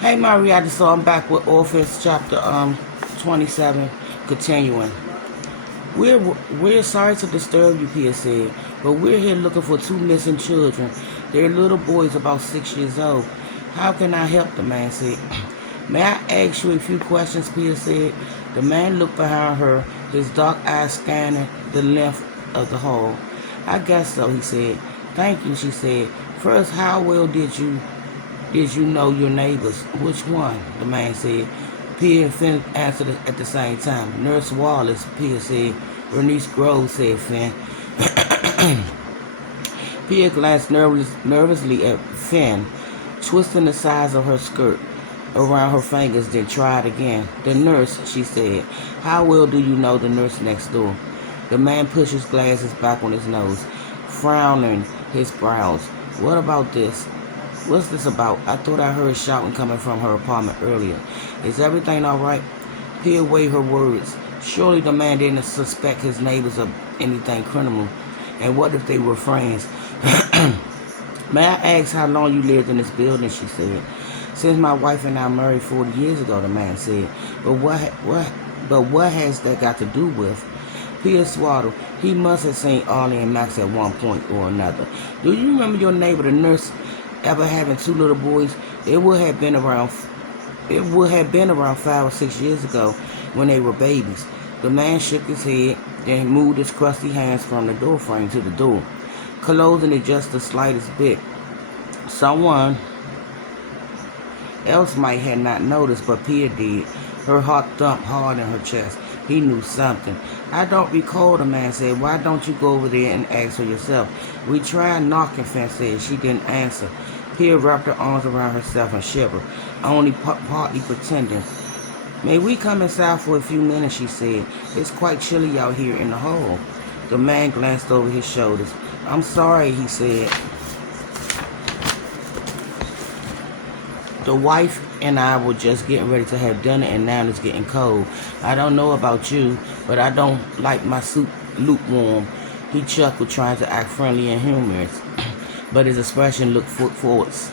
Hey Marietta, so I'm back with Orphanage chapter 27, continuing. We're sorry to disturb you, Pia said, but we're here looking for two missing children. They're little boys about 6 years old. How can I help? The man said. May I ask you a few questions? Pia said. The man looked behind her, his dark eyes scanning the length of the hall. I guess so, he said. Thank you, she said. First, how well did you know your neighbors? Which one? The man said. Pia and Finn answered at the same time. Nurse Wallace, Pia said. Bernice Groves, said Finn. Pia glanced nervously at Finn, twisting the sides of her skirt around her fingers, then tried again. The nurse, she said. How well do you know the nurse next door? The man pushed his glasses back on his nose, frowning his brows. What about this? What's this about? I thought I heard shouting coming from her apartment earlier. Is everything all right? Pia weighed her words. Surely the man didn't suspect his neighbors of anything criminal. And what if they were friends? May I ask how long you lived in this building? She said. Since my wife and I married 40 years ago, the man said. But what has that got to do with? Pia swallowed. He must have seen Arlie and Max at one point or another. Do you remember your neighbor, the nurse, ever having two little boys? It would have been around 5 or 6 years ago when they were babies. The man shook his head, then moved his crusty hands from the doorframe to the door, closing it just the slightest bit. Someone else might have not noticed, but Pia did. Her heart thumped hard in her chest. He knew something. I don't recall, the man said. Why don't you go over there and ask for yourself? We tried knocking, Finn said. She didn't answer. Pia wrapped her arms around herself and shivered, only partly pretending. May we come inside for a few minutes, she said. It's quite chilly out here in the hall. The man glanced over his shoulders. I'm sorry, he said. The wife and I were just getting ready to have dinner and now it's getting cold. I don't know about you, but I don't like my soup lukewarm. He chuckled, trying to act friendly and humorous, but his expression looked forwards.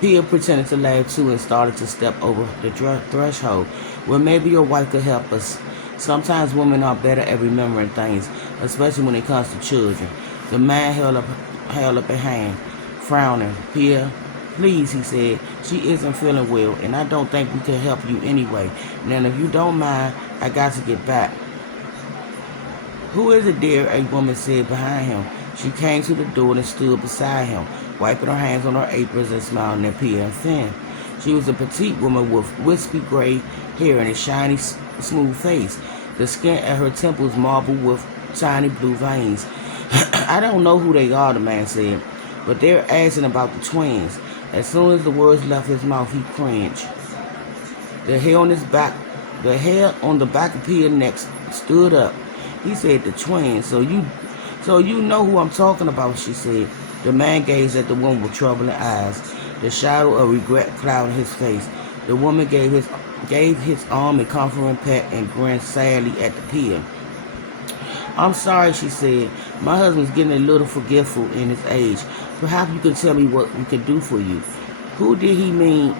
Pia pretended to laugh too and started to step over the threshold. Well, maybe your wife could help us. Sometimes women are better at remembering things, especially when it comes to children. The man held up a hand, frowning. Pia, please, he said. She isn't feeling well, and I don't think we can help you anyway. Now, if you don't mind, I got to get back. Who is it, dear? A woman said behind him. She came to the door and stood beside him, wiping her hands on her aprons and smiling at Pia and Finn. She was a petite woman with wispy gray hair and a shiny, smooth face. The skin at her temples marbled with tiny blue veins. I don't know who they are, the man said, but they're asking about the twins. As soon as the words left his mouth, he cringed. The hair on the back of Pia's neck stood up. He said, the twins. So you know who I'm talking about, she said. The man gazed at the woman with troubling eyes, the shadow of regret clouding his face. The woman gave his arm a comforting pat and grinned sadly at the Pia. I'm sorry, she said. My husband's getting a little forgetful in his age. Perhaps you can tell me what we can do for you. Who did he mean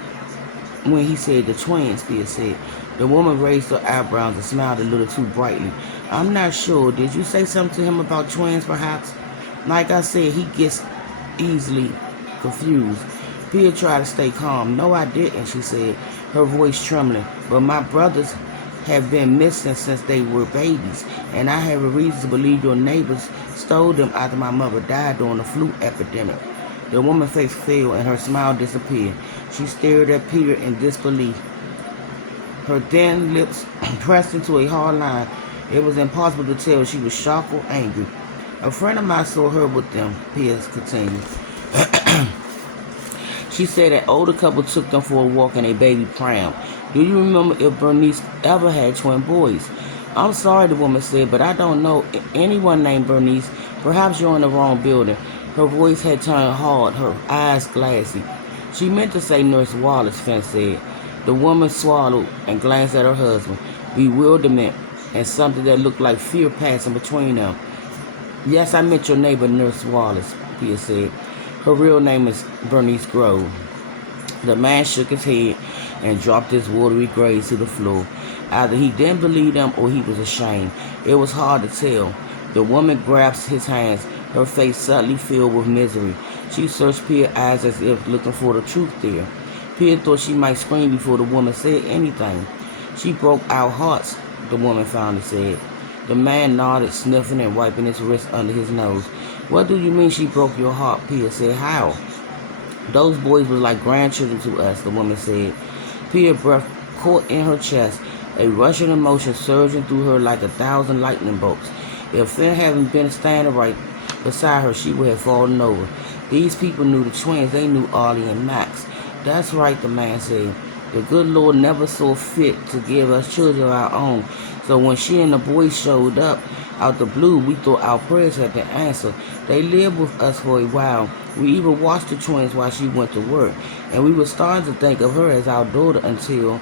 when he said the twins, Pia said. The woman raised her eyebrows and smiled a little too brightly. I'm not sure. Did you say something to him about twins, perhaps? Like I said, he gets easily confused. Pia tried to stay calm. No, I didn't, she said, her voice trembling. But my brothers have been missing since they were babies, and I have a reason to believe your neighbors stole them after my mother died during the flu epidemic. The woman's face fell and her smile disappeared. She stared at Peter in disbelief, her thin lips pressed into a hard line. It was impossible to tell if she was shocked or angry. A friend of mine saw her with them, Pia continued. She said an older couple took them for a walk in a baby pram. Do you remember if Bernice ever had twin boys? I'm sorry, the woman said, but I don't know anyone named Bernice. Perhaps you're in the wrong building. Her voice had turned hard, her eyes glassy. She meant to say Nurse Wallace, Finn said. The woman swallowed and glanced at her husband, bewilderment and something that looked like fear passing between them. Yes, I met your neighbor, Nurse Wallace, Pia said. Her real name is Bernice Grove. The man shook his head and dropped his watery gaze to the floor. Either he didn't believe them or he was ashamed. It was hard to tell. The woman grasped his hands, her face suddenly filled with misery. She searched Pierre's eyes as if looking for the truth there. Pierre thought she might scream before the woman said anything. She broke our hearts, the woman finally said. The man nodded, sniffing and wiping his wrist under his nose. What do you mean she broke your heart? Pierre said. How? Those boys were like grandchildren to us, the woman said. Pierre's breath caught in her chest, a rushing emotion surging through her like 1,000 lightning bolts. If Finn hadn't been standing right beside her, she would have fallen over. These people knew the twins. They knew Ollie and Max. That's right, the man said. The good Lord never saw fit to give us children of our own. So when she and the boys showed up out the blue, we thought our prayers had been answered. They lived with us for a while. We even watched the twins while she went to work. And we were starting to think of her as our daughter until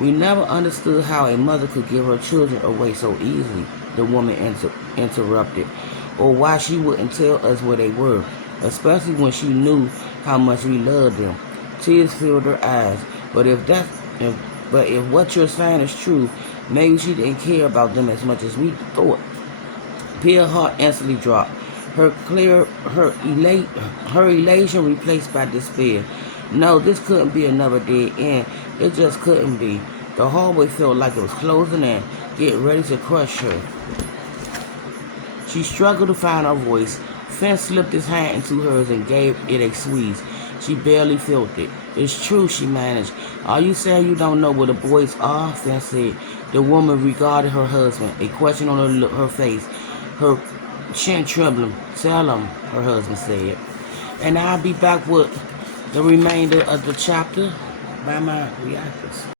we never understood how a mother could give her children away so easily, the woman interrupted. Or why she wouldn't tell us where they were, especially when she knew how much we loved them. Tears filled her eyes. But if what you're saying is true, maybe she didn't care about them as much as we thought. Pierre's heart instantly dropped. Her elation replaced by despair. No, this couldn't be another dead end. It just couldn't be. The hallway felt like it was closing in, getting ready to crush her. She struggled to find her voice. Finn slipped his hand into hers and gave it a squeeze. She barely felt it. It's true, she managed. Are you saying you don't know where the boys are? Finn said. The woman regarded her husband, a question on her face, her chin trembling. Tell him, her husband said. And I'll be back with the remainder of the chapter by my reactors.